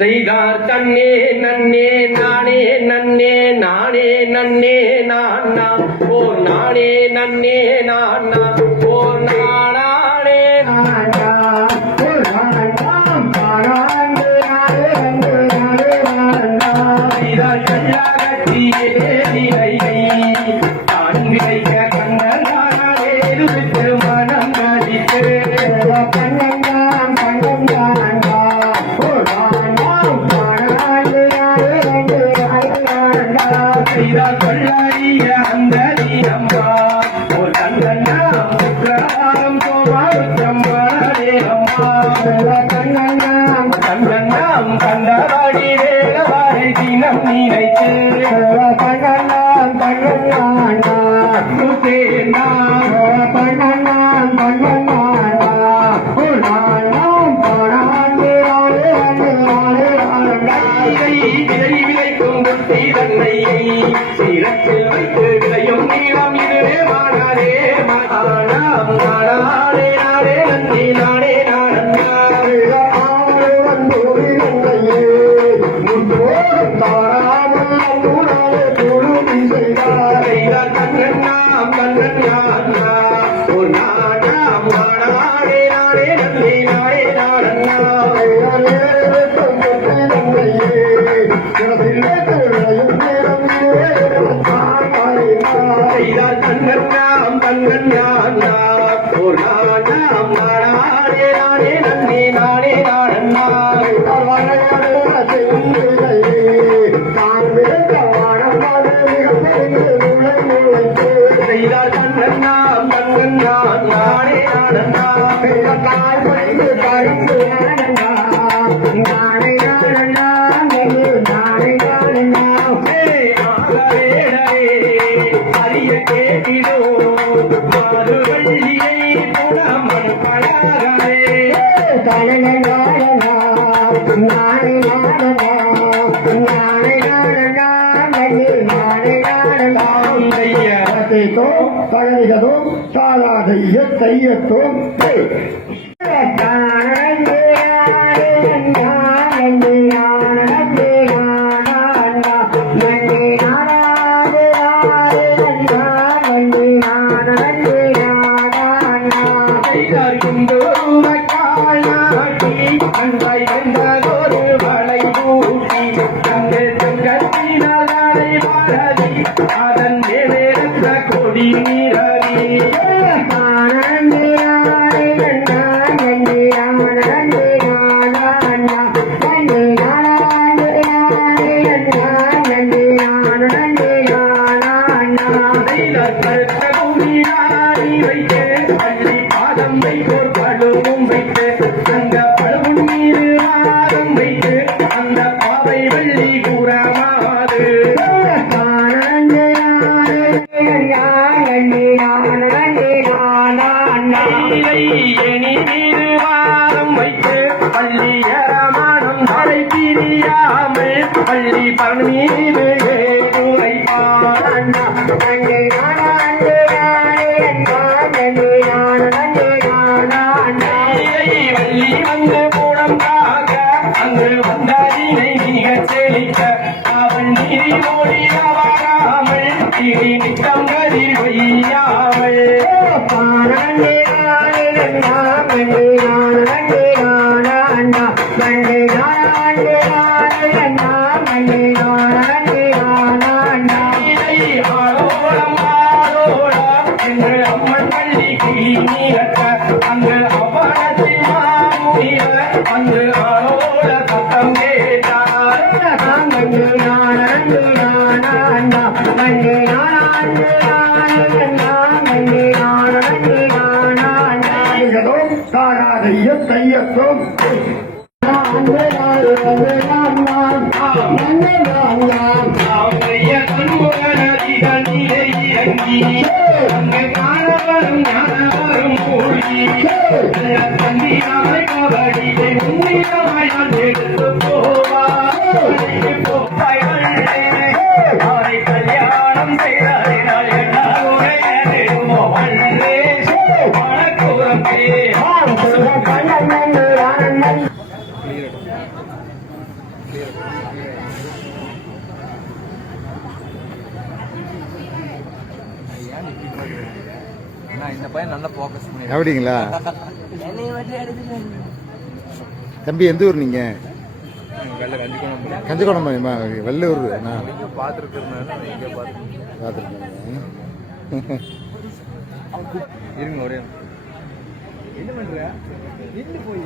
செய்தார் தன்னே நன்னே நானே நன்னே நானே நன்னே நானா ஓர் நானே நன்னே நானா ஓர் நானே நானா செய்தார் கல்லாகத்தியே தான் விளைக்க கண்ணனாலே மனம் நடித்து கொள்ளாரிய அந்த அம்மா ஒரு கண்ணம் குற்றம் சோமாரே அம்மா கண்ணம் கண்டவாடி வேளவாடி தினம் நினைத்து சீரத்தில் வைத்து விளையும் நீளம் இதுவே மானாரே மானாம் நாடே நாடே நந்தி நாடே கண்ணன்னாம் கண்ணன்னா ஒரு நாடாம் நாடே நாடே நந்தி நாடே நாடன்னா தங்கண்ணாம் தங்கண்ணா ஒரு நாடாம் நாடே நாடே நந்தி நாடே நாடன்னா செய்தார் தங்கண்ணாம் தங்கண்ணா நாடே நாடன்னா அரிய கேட்டிடோ மாறுவள்ளியை புடமன் பழகாரே பழனிகதும் சாராதைய தையத்தும் ஒரு வளை பூட்டி அங்கே தங்கத்தினாலே பாரதி அதன் மேலே கொடி நீரடி வைத்து பள்ளி பாதம் வைத்தோர் பழுவும் வைத்து அந்த பழுவும் மீது பாதம் வைத்து அந்த பாவை வெள்ளி கூறமாது எனி மீது வாரம் வைத்து பள்ளி ஏறமானம் தலை பிரியாமல் பள்ளி பழனீது வந்து மூடமாக அங்கு வந்ததினை மிக செழிக்க அவள் நீதி மொழியாமல் திரி நித்தம் கதிர் வையாமல் என்று அம்மன் பள்ளி கிளி நீரக்க அங்கு அவனத்தில் வந்து ஆளோட சத்தம் கேட்டார் சாராதைய தையத்தும் ஞானவரும் ஞானவரும் கூடி தந்தியாமை கபடியை உன்னிதமாய் எடுத்து போவாரை கல்யாணம் செய்தால் எல்லாருமே வணக்கூறே இந்த பையன் நல்லா ஃபோக்கஸ் பண்ணி அப்படிங்களா? தம்பி எந்த ஊர் நீங்க? கஞ்சிக்கோணம் வெள்ளூர். நான் பார்த்துருக்கிறதுனால எங்கே பார்த்துருக்கேன். இருங்க ஒரே என்ன பண்ற நின்று போய்